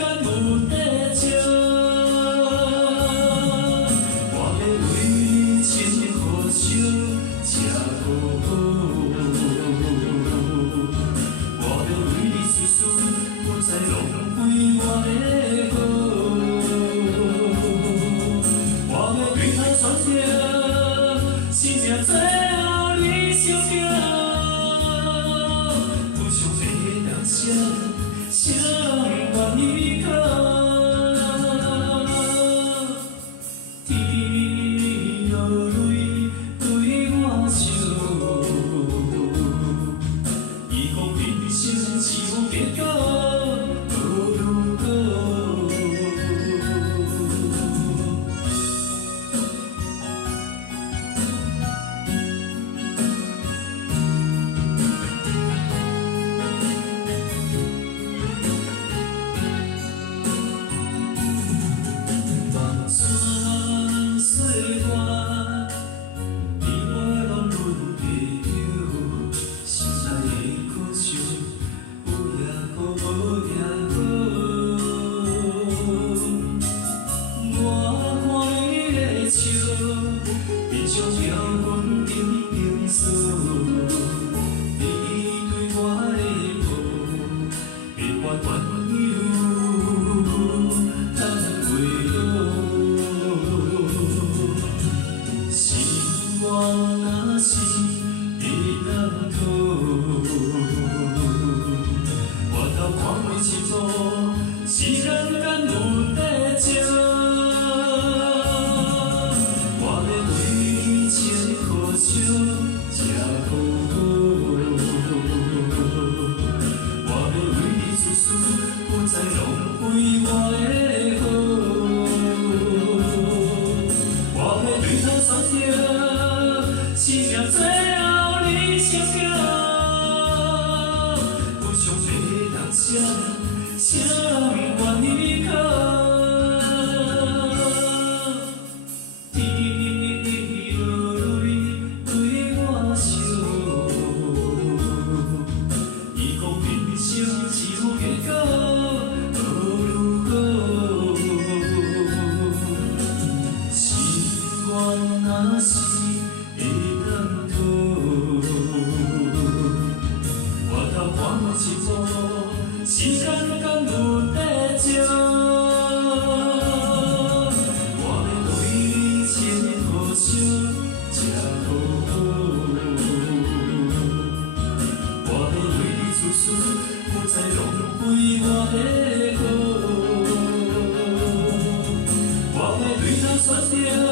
间有地照，我要为你亲好手，才好好。我要为你思思，不再浪费我的好。我要对他选择，是命最后你相着。不想要人谁，谁人愿意靠？天落泪对我笑，伊讲人生只有结果，无如果。望穿岁月，你我拢轮地着，心内的苦伤，有也好，无也好。我看你的笑，面上飘阮沉沉思，你对我的好，别管怨尤，叹袂落。心愿若是会当讨，我头看袂清楚，时间敢有地照？我要为你牵好手，才好好。我要为你思思，不再浪费我的好。我要对他选择，是命最后你相着。不想要人谁，谁人愿意靠？天落泪对我笑，伊讲人生只有结果，无如果。心愿若是会当讨，我头看袂清楚，时间敢有地照？我要为你牵好手，才好好。我要为你思思，不再浪费我的好。我要对他选择。